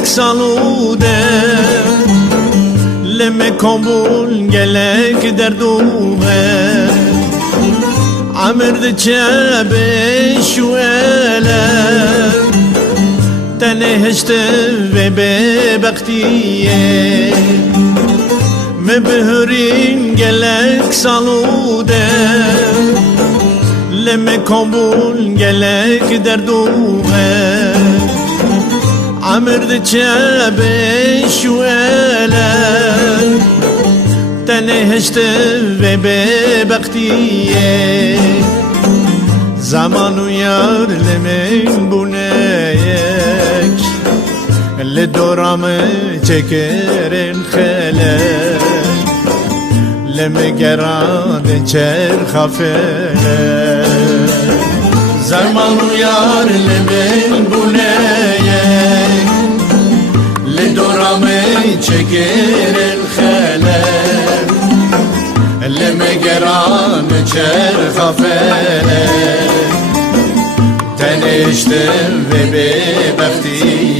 gelek salude leme kabul gelek derdume عمرد چه شوالة تنهشت ببختية مبهرين قلك صلودة لما قبول قلك دردوها عمرد چه شوالة تنهشت ببختية زمان يار لمن بنيك اللي دورام تكرن خلك لما قران تشر خفلك زمان يار لمن بنيك اللي دورام تكرن خلك لما قران تشر خفلك تنشتم ببختية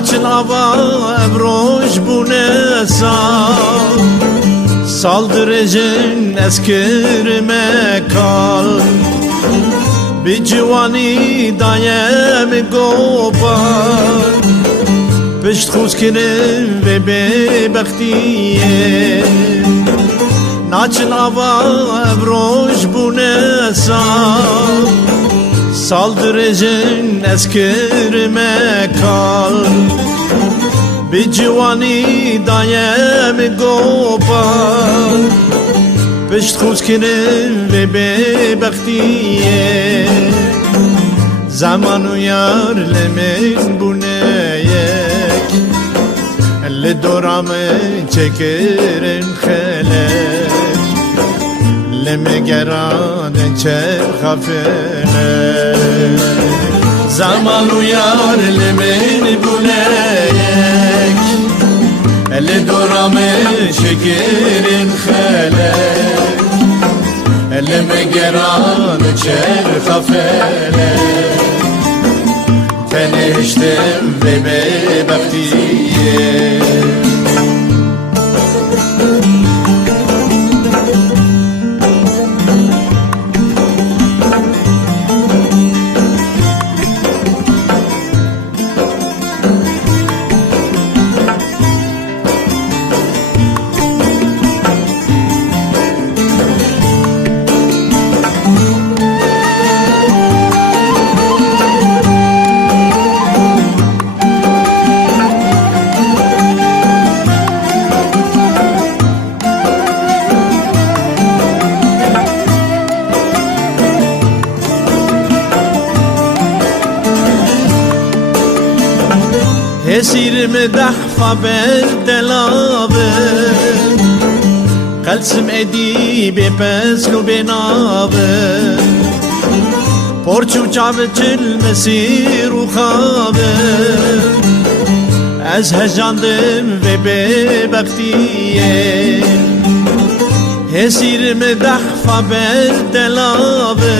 Naçın ava ebroş bu ne saldırıcın eskirme kal bir civani dayem gopar pişt xuzkirin ve bebektiye Naçın ava ebroş bu ne saldırıcın eskirme kal bir civani dayem gopar pişt xuzkirin ve bebektiye zaman uyar lemin bu neyek elle doramı çekirin xelek leme geraden çer xafele zaman uyar lemin bu neyek elle doramı çekirin xelek leme geraden çer xafele teniştim ve bebektiye Esirimi dahfa berdelabe Kalsim edibi peslu benabe Porçu çavçil mesiru khabe Ez hecandım ve bebektiye Esirimi dahfa berdelabe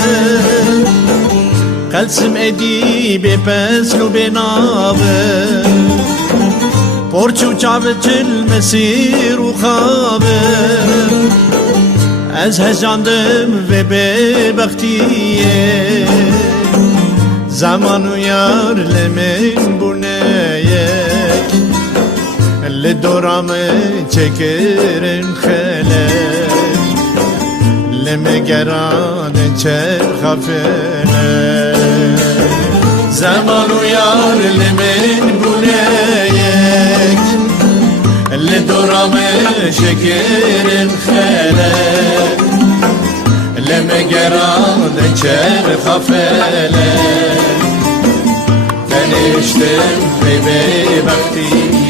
Kalsim edibi peslu benabe Porçu çavçil mesiru khabe Ez hecandım ve bebektiye Zaman uyar lemin bu neyek Elle doramı çekirin xelek Leme geraden çer xafele Zaman uyar lemin bu neyek çekirin hele Leme gerade çer hafele Ben içtim ve bakti